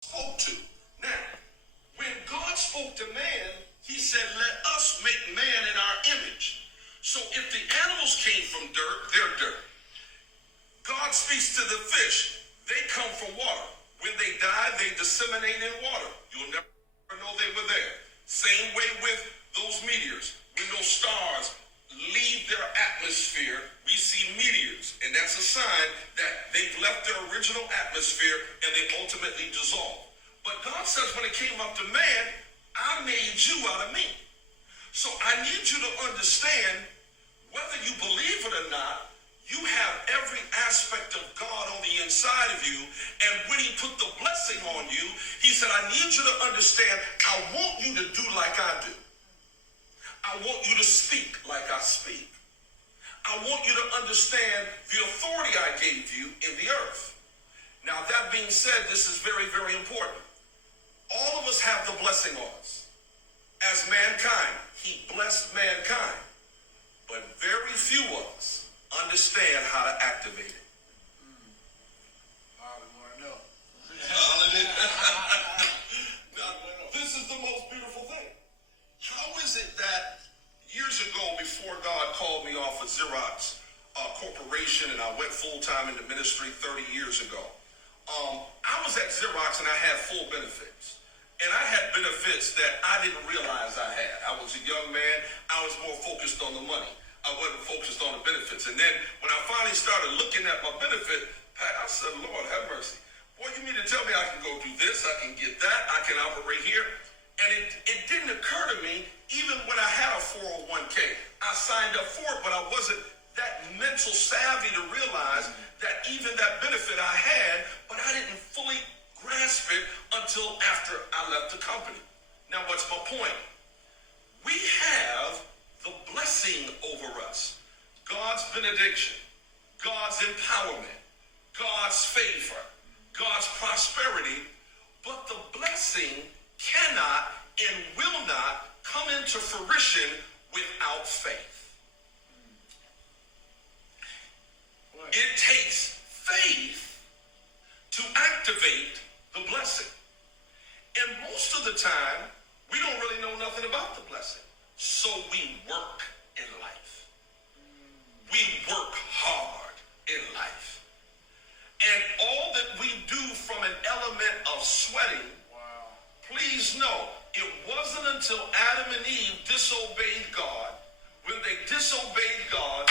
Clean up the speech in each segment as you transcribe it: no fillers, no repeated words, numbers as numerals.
spoke to. Now, when God spoke to man, he said, let us make man in our image. So if the animals came from dirt, they're dirt. God speaks to the fish. They come from water. When they die, they disseminate in water. You'll never know they were there. Same way with those meteors. When those stars leave their atmosphere, we see meteors. And that's a sign that they've left their original atmosphere and they ultimately dissolve. But God says when it came up to man, I made you out of me. So I need you to understand, whether you believe it or not, you have every aspect of God on the inside of you. And when he put the blessing on you, he said, I need you to understand, I want you to do like I do. I want you to speak like I speak. I want you to understand the authority I gave you in the earth. Now, that being said, this is very, very important. All of us have the blessing on us. As mankind, he blessed mankind. But very few of us understand how to activate it. I want to know. Now, this is the most beautiful thing. How is it that years ago, before God called me off of Xerox Corporation and I went full-time into ministry 30 years ago, I was at Xerox and I had full benefits. And I had benefits that I didn't realize I had. I was a young man. I was more focused on the money. I wasn't focused on the benefits. And then when I finally started looking at my benefit, I said, Lord, have mercy. Boy, you mean to tell me I can go do this, I can get that, I can operate here? And it didn't occur to me, even when I had a 401k. I signed up for it, but I wasn't that mental savvy to realize that even that benefit I had, but I didn't fully grasp it until after I left the company. Now, what's my point? We have the blessing over us, God's benediction, God's empowerment, God's favor, God's prosperity, but the blessing cannot and will not come into fruition without faith. It takes faith to activate the blessing. And most of the time, we don't really know nothing about the blessing. So we work in life. We work hard in life. And all that we do from an element of sweating, please know, it wasn't until Adam and Eve disobeyed God. When they disobeyed God,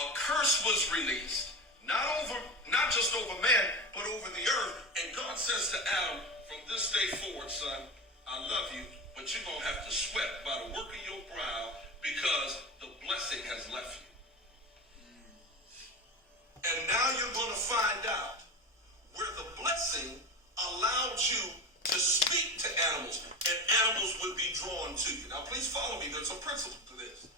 a curse was released, not just over man, but over the earth. And God says to Adam, from this day forward, son, I love you, but you're going to have to sweat by the work of your brow because the blessing has left you. And now you're going to find out where the blessing allowed you to speak to animals, and animals would be drawn to you. Now, please follow me. There's a principle to this.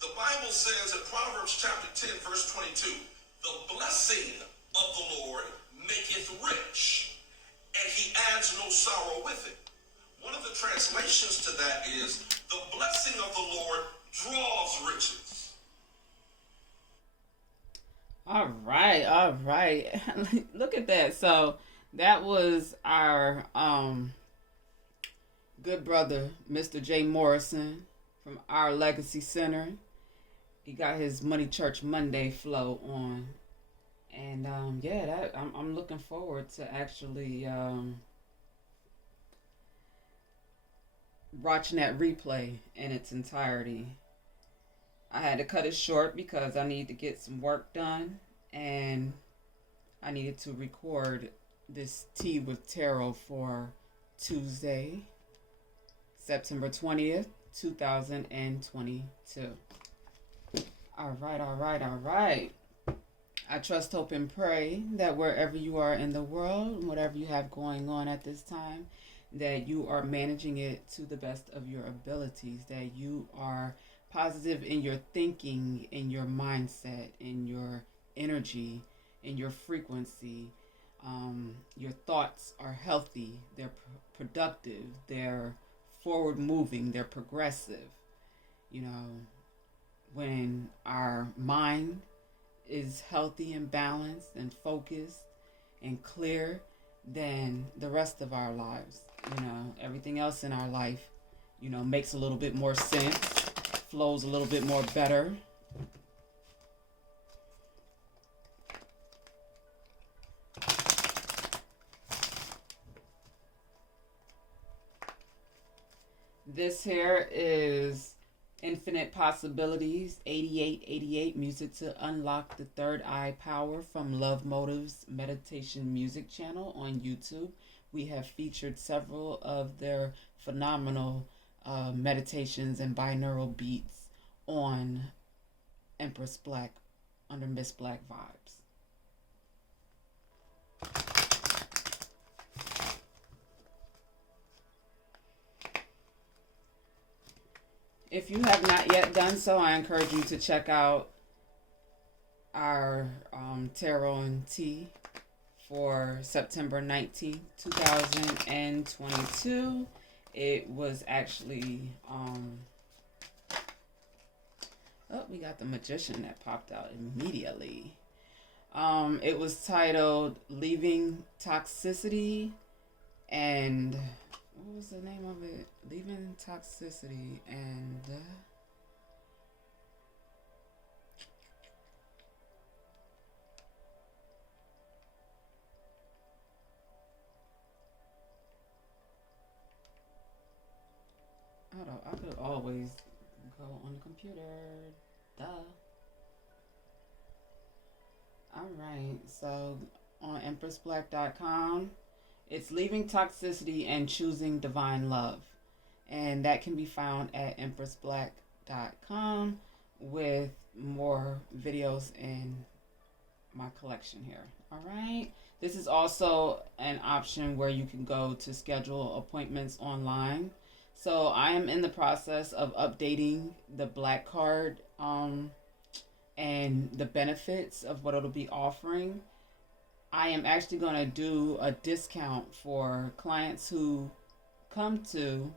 The Bible says in Proverbs chapter 10, verse 22, the blessing of the Lord maketh rich, and he adds no sorrow with it. One of the translations to that is, the blessing of the Lord draws riches. All right. Look at that. So that was our good brother, Mr. Jay Morrison from Our Legacy Center. He got his Money Church Monday flow on. And I'm looking forward to actually watching that replay in its entirety. I had to cut it short because I needed to get some work done, and I needed to record this Tea with Tarot for Tuesday, September 20th, 2022. All right. I trust, hope, and pray that wherever you are in the world, whatever you have going on at this time, that you are managing it to the best of your abilities, that you are positive in your thinking, in your mindset, in your energy, in your frequency. Your thoughts are healthy, they're productive, they're forward moving, they're progressive. You know, when our mind is healthy and balanced and focused and clear, than the rest of our lives. Everything else in our life, makes a little bit more sense, flows a little bit more better. This here is Infinite Possibilities 8888 Music to Unlock the Third Eye Power from Love Motives Meditation Music channel on YouTube. We have featured several of their phenomenal meditations and binaural beats on Empress Black under Miss Black Vibes. If you have not yet done so, I encourage you to check out our tarot and tea for September 19th, 2022. It was actually, we got the Magician that popped out immediately. It was titled Leaving Toxicity and... what was the name of it? Leaving Toxicity and... I could always go on the computer. Duh. Alright, so on EmpressBlack.com, it's Leaving Toxicity and Choosing Divine Love. And that can be found at EmpressBlack.com with more videos in my collection here. Alright. This is also an option where you can go to schedule appointments online. So I am in the process of updating the Black card and the benefits of what it'll be offering. I am actually going to do a discount for clients who come to,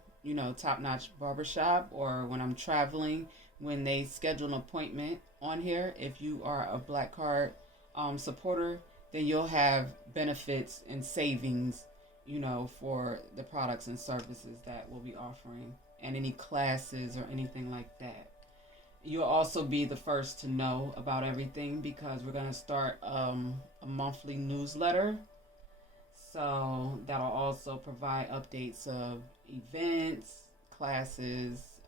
Top Notch Barbershop, or when I'm traveling, when they schedule an appointment on here. If you are a Black Card supporter, then you'll have benefits and savings, for the products and services that we'll be offering, and any classes or anything like that. You'll also be the first to know about everything because we're going to start a monthly newsletter. So that'll also provide updates of events, classes,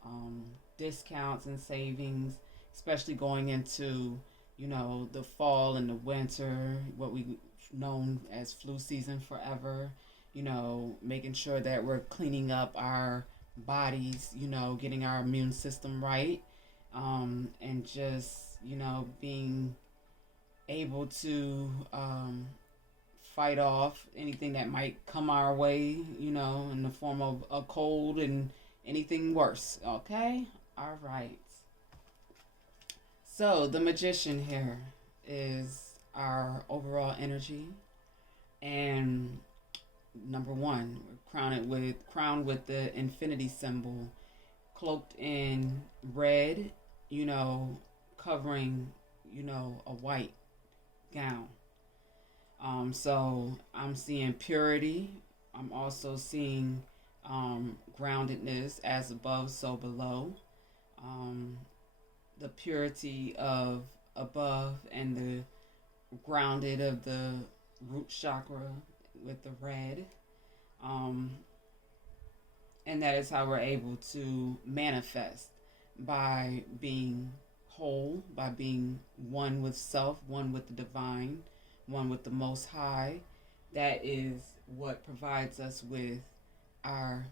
discounts and savings, especially going into, the fall and the winter, what we've known as flu season forever. Making sure that we're cleaning up our bodies, getting our immune system right. And just, being able to fight off anything that might come our way, in the form of a cold and anything worse. Okay? All right. So the Magician here is our overall energy. And number one, we're crowned with the infinity symbol, cloaked in red, covering, a white gown. So I'm seeing purity. I'm also seeing groundedness, as above, so below. The purity of above and the grounded of the root chakra with the red. And that is how we're able to manifest, by being whole, by being one with self, one with the divine, one with the Most High. That is what provides us with our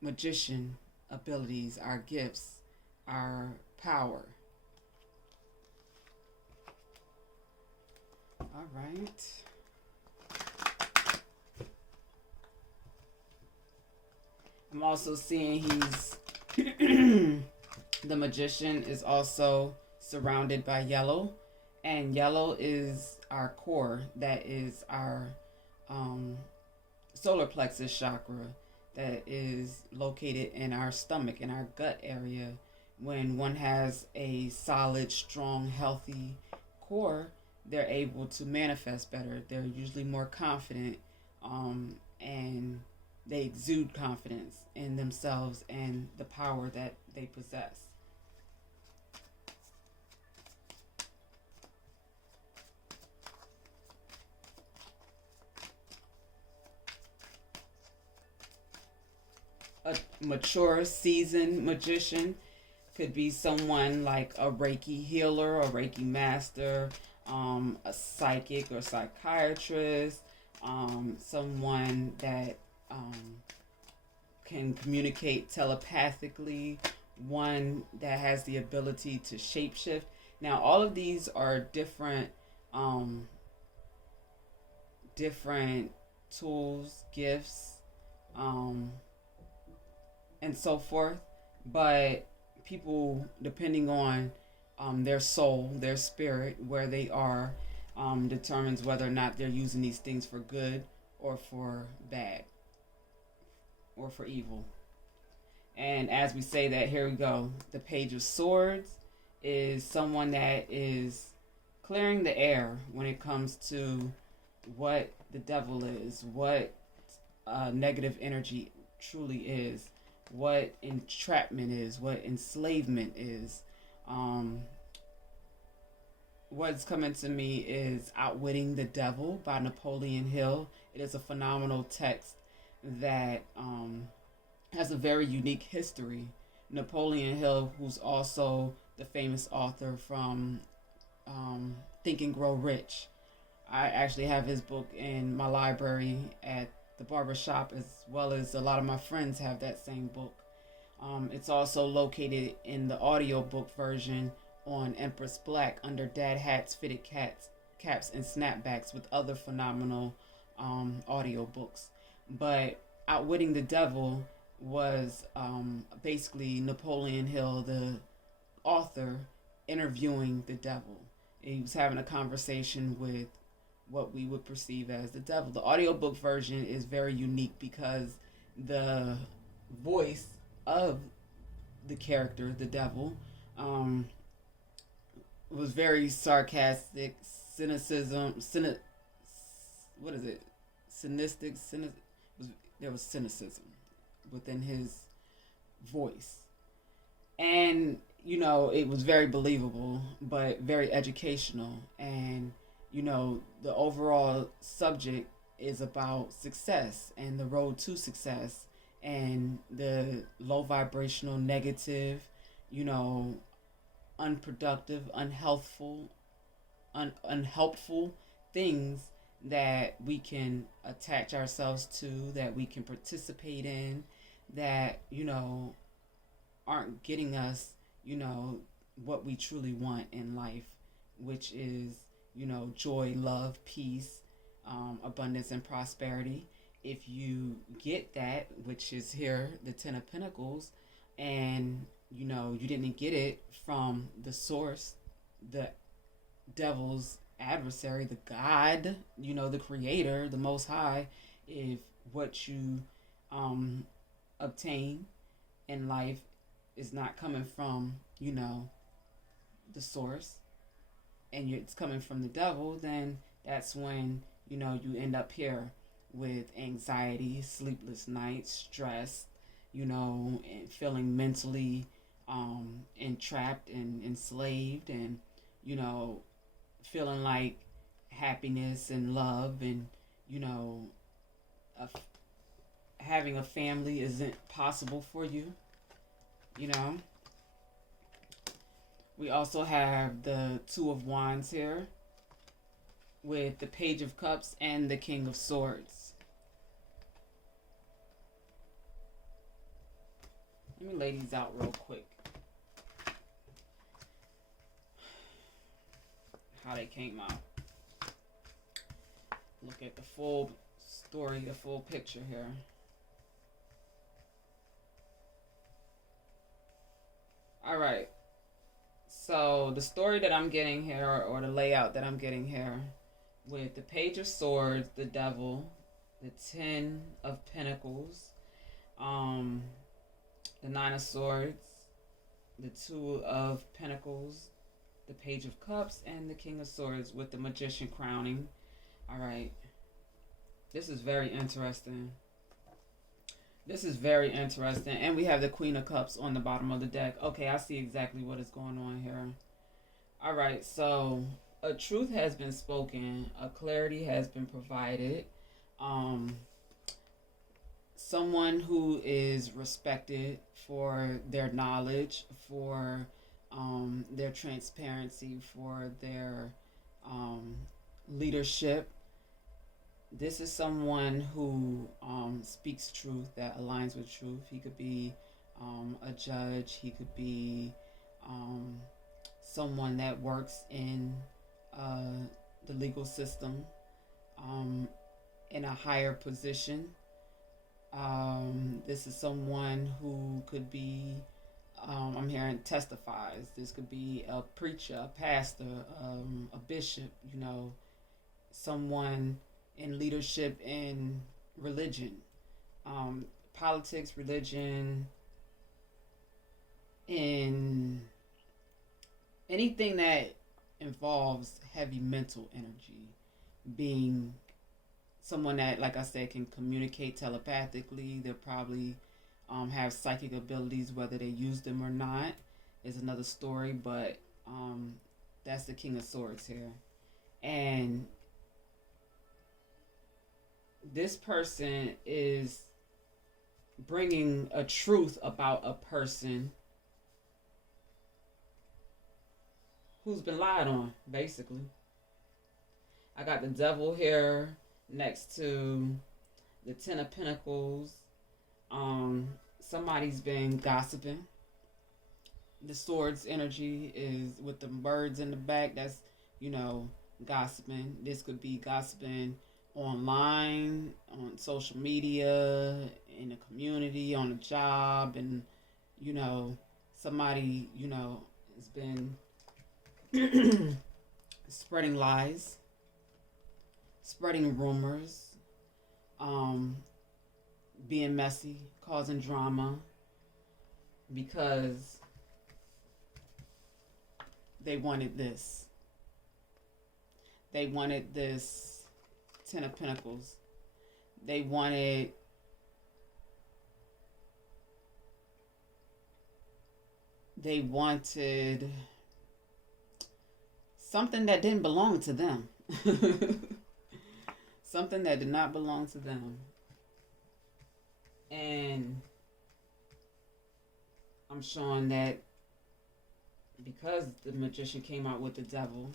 magician abilities, our gifts, our power. All right. I'm also seeing the Magician is also surrounded by yellow, and yellow is our core. That is our solar plexus chakra that is located in our stomach, in our gut area. When one has a solid, strong, healthy core, they're able to manifest better. They're usually more confident. and they exude confidence in themselves and the power that they possess. A mature, seasoned magician could be someone like a Reiki healer, a Reiki master, a psychic or psychiatrist, someone that can communicate telepathically, one that has the ability to shapeshift. Now, all of these are different tools, gifts, and so forth. But people, depending on their soul, their spirit, where they are, determines whether or not they're using these things for good or for bad or for evil. And as we say that, here we go. The Page of Swords is someone that is clearing the air when it comes to what the devil is, what negative energy truly is, what entrapment is, what enslavement is. What's coming to me is Outwitting the Devil by Napoleon Hill. It is a phenomenal text that has a very unique history. Napoleon Hill, who's also the famous author from Think and Grow Rich. I actually have his book in my library at the barbershop, as well as a lot of my friends have that same book. It's also located in the audiobook version on Empress Black under Dad Hats, Fitted Caps, and Snapbacks, with other phenomenal audiobooks. But Outwitting the Devil was basically Napoleon Hill, the author, interviewing the devil. He was having a conversation with what we would perceive as the devil. The audiobook version is very unique because the voice of the character, the devil, was very sarcastic, cynicism, what is it? There was cynicism within his voice. And, it was very believable, but very educational. And, the overall subject is about success and the road to success and the low vibrational, negative, unproductive, unhelpful things that we can attach ourselves to, that we can participate in, that, aren't getting us, what we truly want in life, which is, joy, love, peace, abundance, and prosperity. If you get that, which is here, the Ten of Pentacles, and, you didn't get it from the source, the devil's adversary, the God, the creator, the Most High, if what you obtain in life is not coming from, the source, and it's coming from the devil, then that's when, you end up here with anxiety, sleepless nights, stress, and feeling mentally entrapped and enslaved, and, feeling like happiness and love and, having a family isn't possible for you, We also have the Two of Wands here with the Page of Cups and the King of Swords. Let me lay these out real quick. How they came out. Look at the full story, the full picture here. All right. So the story that I'm getting here, or the layout that I'm getting here, with the Page of Swords, the Devil, the Ten of Pentacles, the Nine of Swords, the Two of Pentacles, the Page of Cups, and the King of Swords with the Magician crowning. All right. This is very interesting. This is very interesting. And we have the Queen of Cups on the bottom of the deck. Okay, I see exactly what is going on here. All right, so a truth has been spoken, a clarity has been provided. Um, Someone who is respected for their knowledge, for their transparency, for their leadership. This is someone who speaks truth, that aligns with truth. He could be a judge, he could be um, someone that works in the legal system in a higher position. This is someone who could be, I'm hearing testifies. This could be a preacher, a pastor, a bishop, someone in leadership in religion, politics, religion, in anything that involves heavy mental energy, being someone that, like I said, can communicate telepathically. They'll probably have psychic abilities, whether they use them or not is another story, but that's the King of Swords here. And this person is bringing a truth about a person who's been lied on, basically. I got the Devil here next to the Ten of Pentacles. Somebody's been gossiping. The Swords energy is with the birds in the back. That's, gossiping. This could be gossiping online, on social media, in the community, on a job, and somebody has been spreading lies, spreading rumors, being messy, causing drama, because they wanted this. They wanted this Ten of Pentacles. They wanted something that didn't belong to them. Something that did not belong to them. And I'm showing that because the Magician came out with the Devil,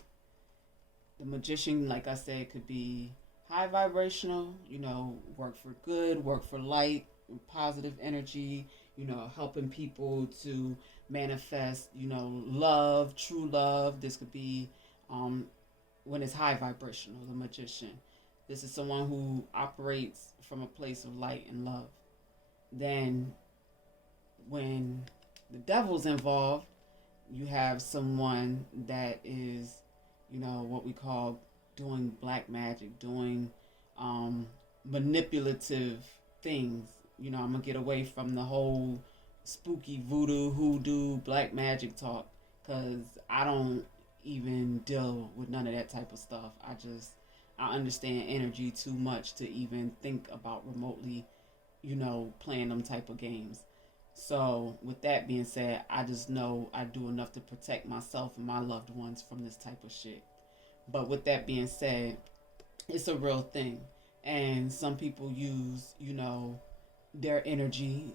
the Magician, like I said, could be high vibrational, work for good, work for light, positive energy, helping people to manifest, love, true love. This could be when it's high vibrational, the Magician. This is someone who operates from a place of light and love. Then when the Devil's involved, you have someone that is, what we call doing black magic, doing manipulative things. I'm going to get away from the whole spooky voodoo, hoodoo, black magic talk, because I don't even deal with none of that type of stuff. I understand energy too much to even think about remotely, playing them type of games. So with that being said, I just know I do enough to protect myself and my loved ones from this type of shit. But with that being said, it's a real thing. And some people use, their energy,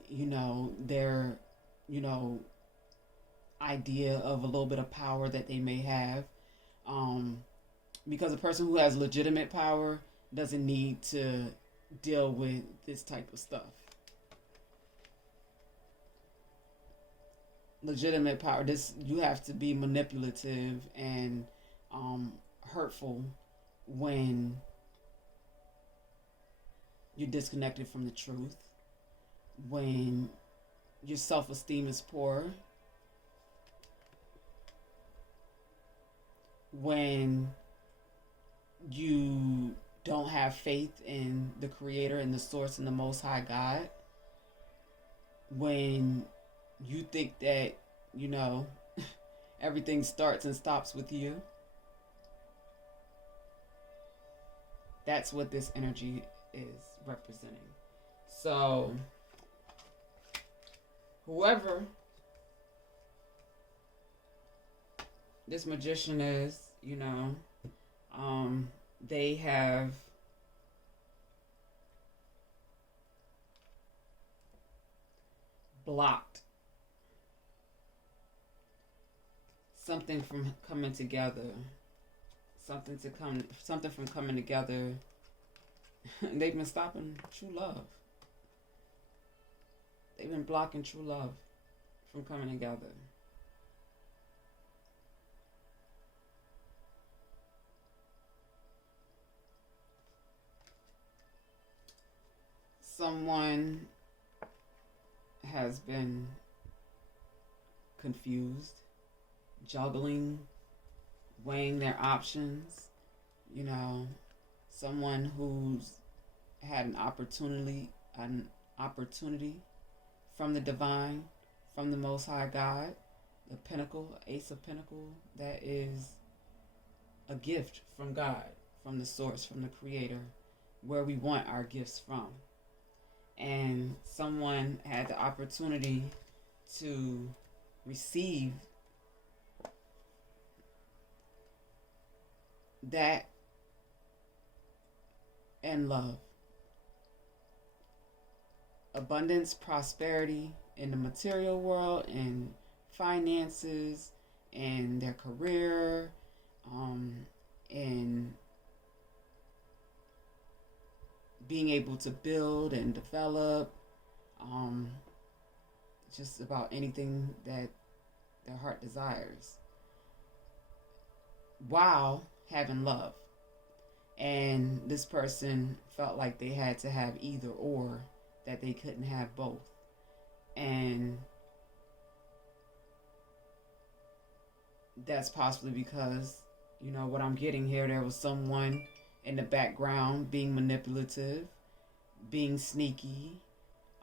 their, idea of a little bit of power that they may have. Because a person who has legitimate power doesn't need to deal with this type of stuff. Legitimate power, you have to be manipulative and hurtful when you're disconnected from the truth, when your self-esteem is poor, when you don't have faith in the Creator and the Source and the Most High God, when you think that, everything starts and stops with you. That's what this energy is representing. So, whoever this magician is, they have blocked something from coming together, something from coming together. They've been stopping true love. They've been blocking true love from coming together. Someone has been confused, juggling, weighing their options. Someone who's had an opportunity from the divine, from the Most High God, the Pinnacle, Ace of Pinnacle, that is a gift from God, from the source, from the Creator, where we want our gifts from. And someone had the opportunity to receive that and love. Abundance, prosperity in the material world, and finances, and their career, and being able to build and develop, just about anything that their heart desires, while having love. And this person felt like they had to have either or, that they couldn't have both. And that's possibly because, what I'm getting here, there was someone in the background being manipulative, being sneaky,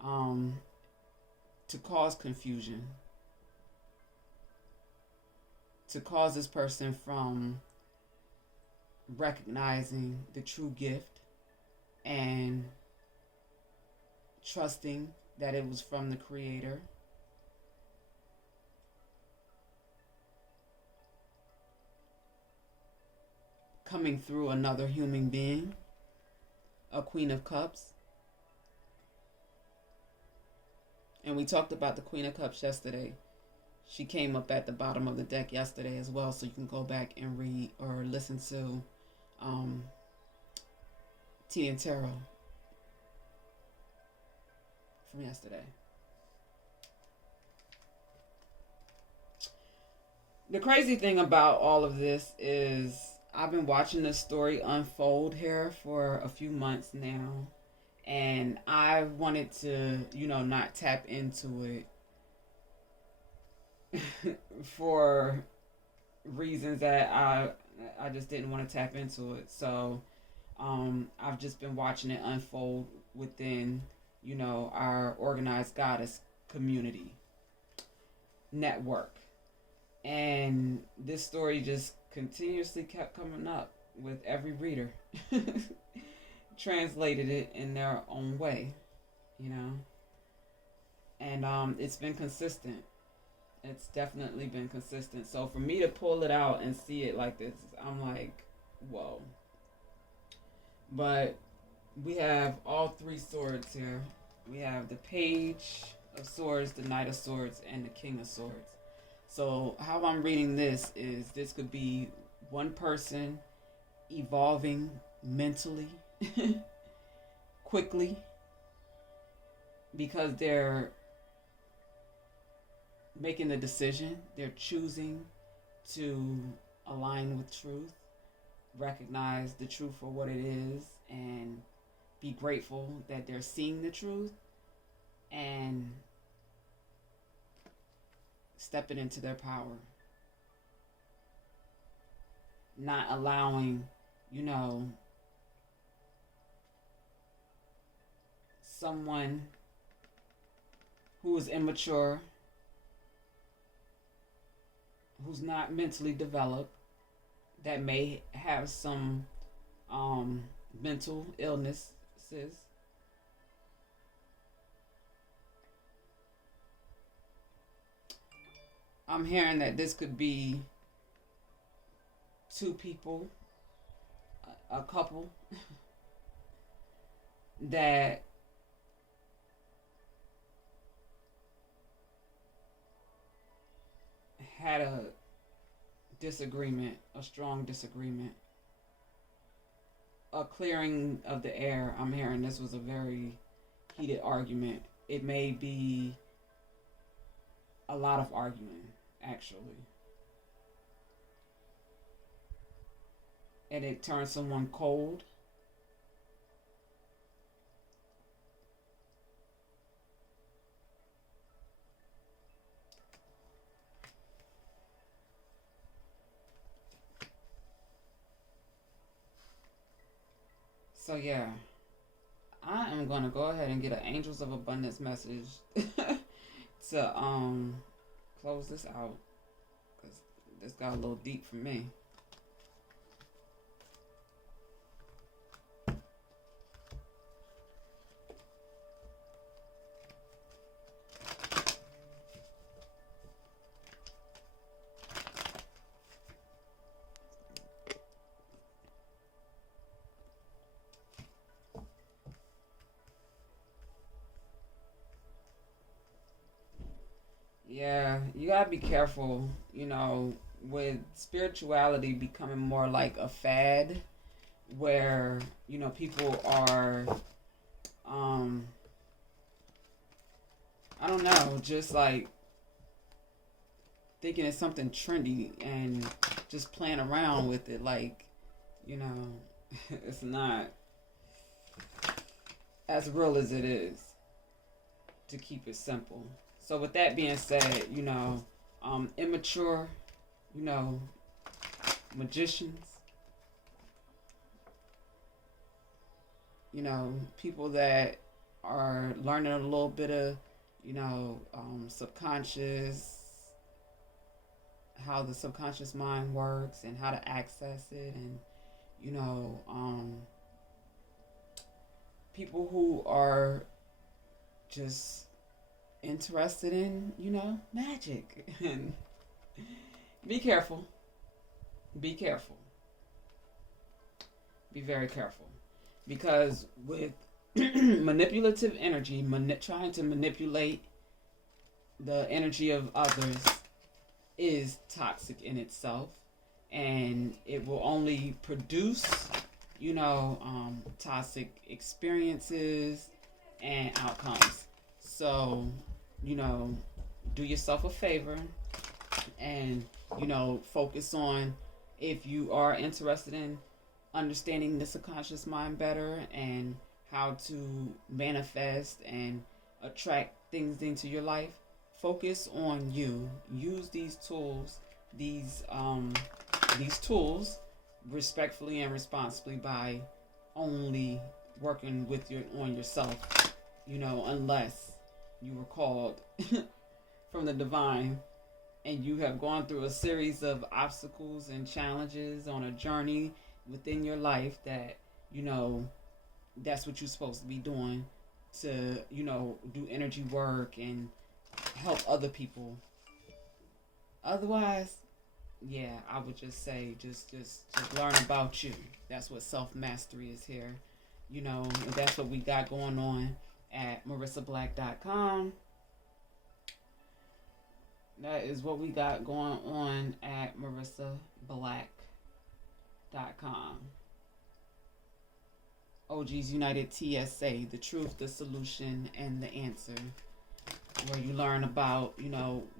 to cause confusion, to cause this person from recognizing the true gift and trusting that it was from the Creator. Coming through another human being, a Queen of Cups. And we talked about the Queen of Cups yesterday. She came up at the bottom of the deck yesterday as well, so you can go back and read or listen to Tea and Tarot from yesterday. The crazy thing about all of this is I've been watching this story unfold here for a few months now, and I wanted to, not tap into it for reasons that I just didn't want to tap into it. So I've just been watching it unfold within, our Organized Goddess community network. And this story just continuously kept coming up with every reader. Translated it in their own way, And it's been consistent. It's definitely been consistent. So for me to pull it out and see it like this, I'm like, whoa. But we have all three swords here. We have the Page of Swords, the Knight of Swords, and the King of Swords. So how I'm reading this is this could be one person evolving mentally quickly because they're making the decision, they're choosing to align with truth, recognize the truth for what it is, and be grateful that they're seeing the truth and stepping into their power. Not allowing, someone who is immature, who's not mentally developed, that may have some mental illness, sis. I'm hearing that this could be two people, a couple that had a disagreement, a strong disagreement, a clearing of the air. I'm hearing this was a very heated argument. It may be a lot of arguing, actually. And it turned someone cold. So yeah, I am gonna go ahead and get an Angels of Abundance message to close this out, because this got a little deep for me. Yeah, you gotta be careful, with spirituality becoming more like a fad where, people are, I don't know, just like thinking it's something trendy and just playing around with it. Like, it's not as real as it is, to keep it simple. So with that being said, immature, magicians, people that are learning a little bit of, subconscious, how the subconscious mind works and how to access it, and, people who are just interested in, magic. And be careful. Be careful. Be very careful. Because with manipulative energy, trying to manipulate the energy of others is toxic in itself. And it will only produce, toxic experiences and outcomes. So, do yourself a favor and, focus on, if you are interested in understanding the subconscious mind better and how to manifest and attract things into your life, focus on you. Use these tools, these tools respectfully and responsibly by only working on yourself, unless you were called from the divine and you have gone through a series of obstacles and challenges on a journey within your life that, that's what you're supposed to be doing, to, do energy work and help other people. Otherwise, yeah, I would just say just learn about you. That's what self-mastery is here. And that's what we got going on at marissablack.com. That is what we got going on at marissablack.com. OG's United TSA, the truth, the solution, and the answer. Where you learn about,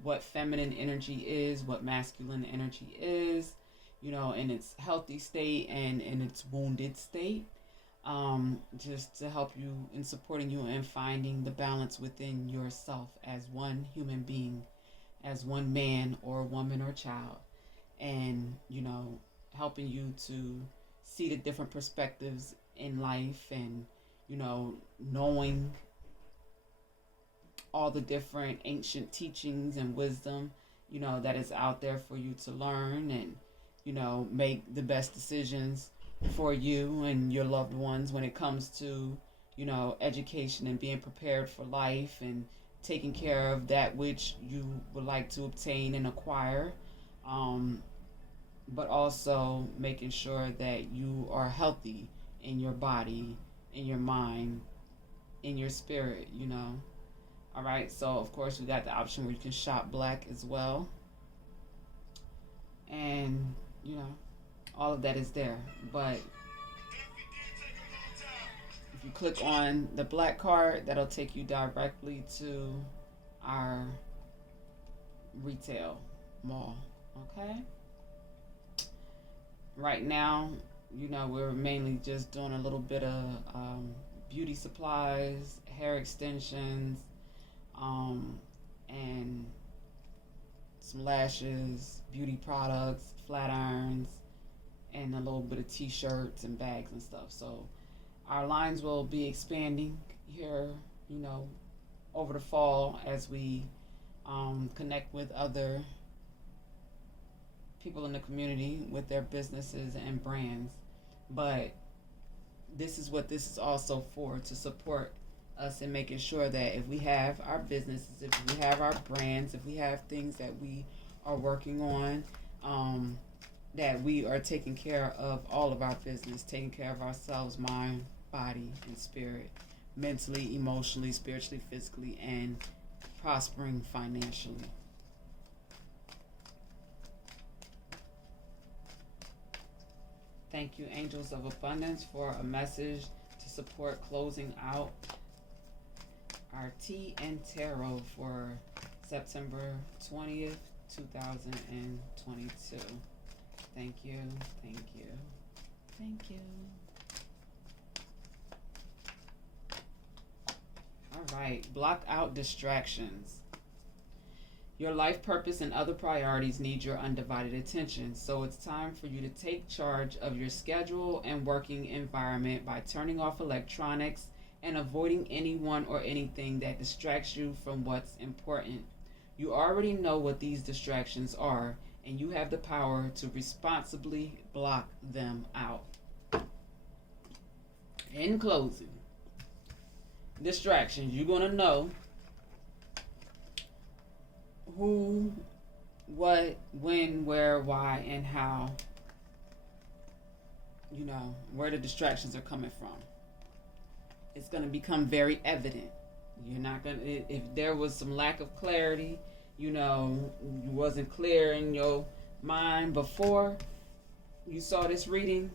what feminine energy is, what masculine energy is, in its healthy state and in its wounded state. Just to help you in supporting you and finding the balance within yourself as one human being, as one man or woman or child, and helping you to see the different perspectives in life, and knowing all the different ancient teachings and wisdom that is out there for you to learn, and make the best decisions for you and your loved ones when it comes to education and being prepared for life and taking care of that which you would like to obtain and acquire, um, but also making sure that you are healthy in your body, in your mind, in your spirit. All right, so of course we got the option where you can shop black as well, and all of that is there. But if you click on the black card, that'll take you directly to our retail mall. Okay, right now, we're mainly just doing a little bit of beauty supplies, hair extensions, and some lashes, beauty products, flat irons, and a little bit of t-shirts and bags and stuff. So our lines will be expanding here, over the fall as we connect with other people in the community with their businesses and brands. But this is what this is also for, to support us in making sure that if we have our businesses, if we have our brands, if we have things that we are working on, that we are taking care of all of our business, taking care of ourselves, mind, body, and spirit, mentally, emotionally, spiritually, physically, and prospering financially. Thank you, Angels of Abundance, for a message to support closing out our tea and tarot for September 20th, 2022. Thank you, thank you, thank you. All right, block out distractions. Your life purpose and other priorities need your undivided attention, so it's time for you to take charge of your schedule and working environment by turning off electronics and avoiding anyone or anything that distracts you from what's important. You already know what these distractions are, and you have the power to responsibly block them out. In closing, distractions, you're going to know who, what, when, where, why, and how, where the distractions are coming from. It's going to become very evident. You're not going to, if there was some lack of clarity, you wasn't clear in your mind before you saw this reading,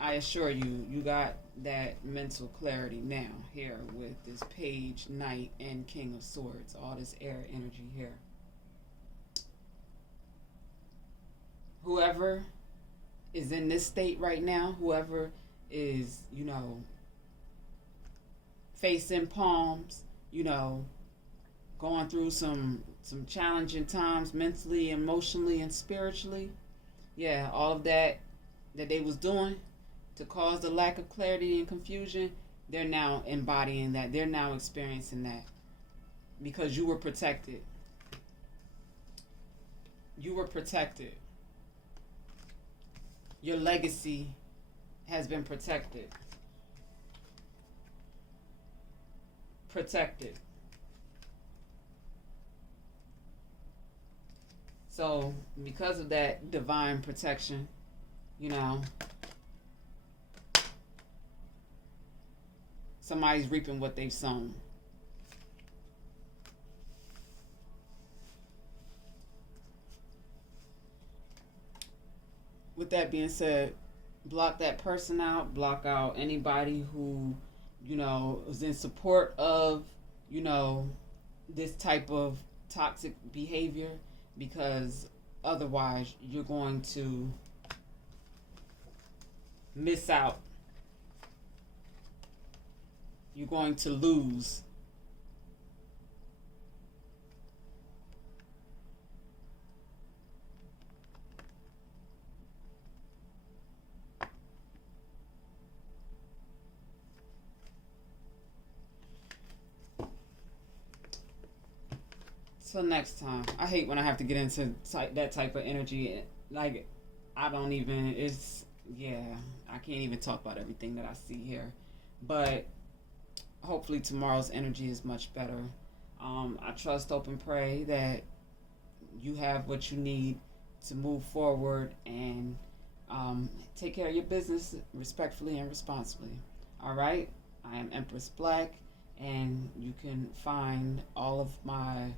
I assure you, you got that mental clarity now here with this Page, Knight, and King of Swords, all this air energy here. Whoever is in this state right now, whoever is, facing palms, going through some challenging times mentally, emotionally, and spiritually, yeah, all of that they was doing to cause the lack of clarity and confusion, they're now embodying that. They're now experiencing that because you were protected. You were protected. Your legacy has been protected. Protected. So, because of that divine protection, somebody's reaping what they've sown. With that being said, block that person out, block out anybody who, is in support of, this type of toxic behavior, because otherwise you're going to miss out. You're going to lose. So next time, I hate when I have to get into that type of energy. Like, I can't even talk about everything that I see here. But hopefully tomorrow's energy is much better. I trust, hope, and pray that you have what you need to move forward and take care of your business respectfully and responsibly. All right? I am Empress Black, and you can find all of my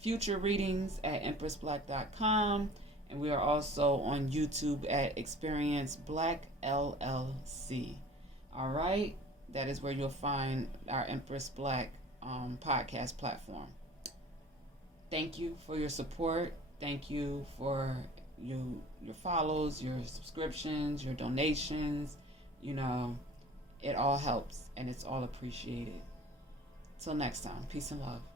future readings at empressblack.com, and we are also on YouTube at Experience Black LLC. All right? That is where you'll find our Empress Black podcast platform. Thank you for your support. Thank you for your follows, your subscriptions, your donations. You know, it all helps and it's all appreciated. Till next time, peace and love.